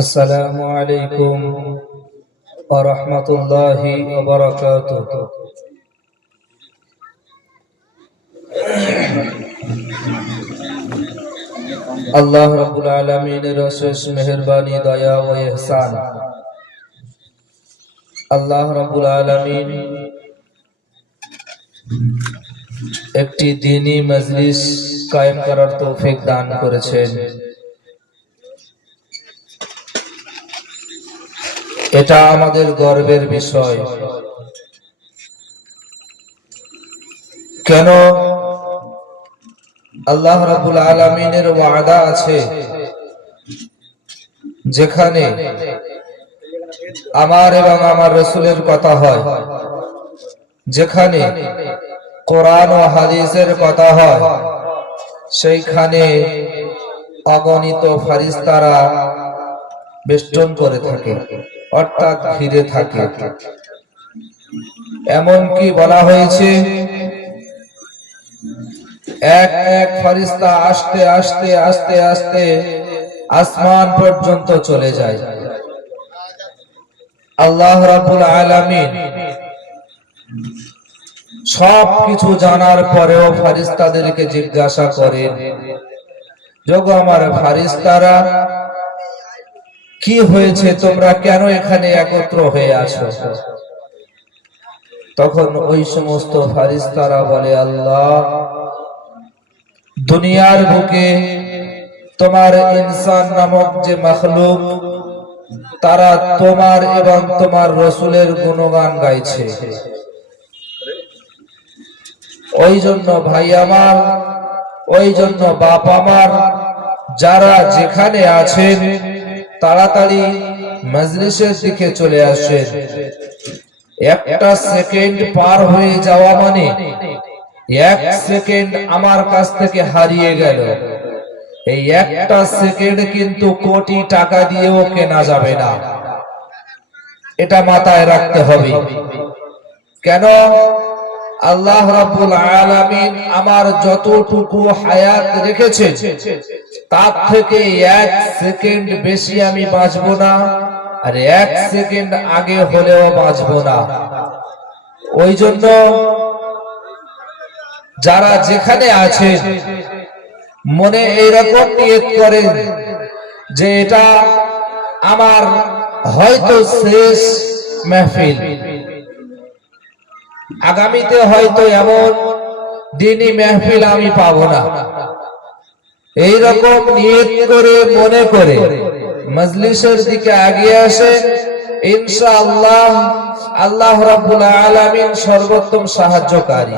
আসসালামু আলাইকুম ওয়া রাহমাতুল্লাহি ওয়া বারাকাতুহু। আল্লাহ রাব্বুল আলামিনের অশেষ মেহেরবানি, দয়া ও ইহসান। আল্লাহ রাব্বুল আলামিন একটি দ্বীনী মজলিস কায়েম করার তৌফিক দান করেছেন। এটা আমাদের গর্বের বিষয়। কেন? আল্লাহ রাব্বুল আলামিনের ওয়াদা আছে, যেখানে আমার এবং আমার রাসূলের কথা হয়, যেখানে কোরআন ও হাদিসের কথা হয়, সেইখানে অগণিত ফেরেশতারা বেষ্টন করে থাকে, অর্থাৎ ঘিরে থাকে। এমনকি বলা হয়েছে, এক এক ফেরেশতা আস্তে আস্তে আস্তে আস্তে আসমান পর্যন্ত চলে যায়। আল্লাহ রাব্বুল আলামিন সব কিছু জানার পরেও ফেরেশতাদেরকে জিজ্ঞাসা করেন, যোগ আমার ফেরেশতারা, কি হয়েছে, তোমরা কেন এখানে একত্র হয়ে আছো? তখন ওই সমস্ত ফেরেশতারা বলে, আল্লাহ, দুনিয়ার বুকে তোমার ইনসান নামক যে মাখলুক, তারা তোমার এবং তোমার রাসূলের গুণগান গাইছে। ওই জন্য ভাই আমার, ওই জন্য বাপ আমার, যারা যেখানে আছেন তাড়াতাড়ি মজলিসের দিকে চলে আসেন। একটা সেকেন্ড পার হয়ে যাওয়া মানে এক সেকেন্ড আমার কাছ থেকে হারিয়ে গেল। এই একটা সেকেন্ড কিন্তু কোটি টাকা দিয়েও কেনা যাবে না, এটা মাথায় রাখতে হবে। কেন? আল্লাহ রাব্বুল আলামিন আমার যতটুকু হায়াত রেখেছে, তার থেকে এক সেকেন্ড বেশি আমি বাঁচবো না, আর এক সেকেন্ড আগে হলেও বাঁচবো না। ওই জন্য যারা যেখানে আছেন, মনে এইরকম নিয়ত করেন যে এটা আমার হয়তো শেষ মাহফিল, আগামীতে হয়তো এমন দ্বীনী মাহফিল আমি পাবো না। এইরকম নিয়ত করে মনে করে মজলিসের দিকে এগিয়ে আসেন। ইনশাআল্লাহ আল্লাহ রাব্বুল আলামিন সর্বোত্তম সাহায্যকারী।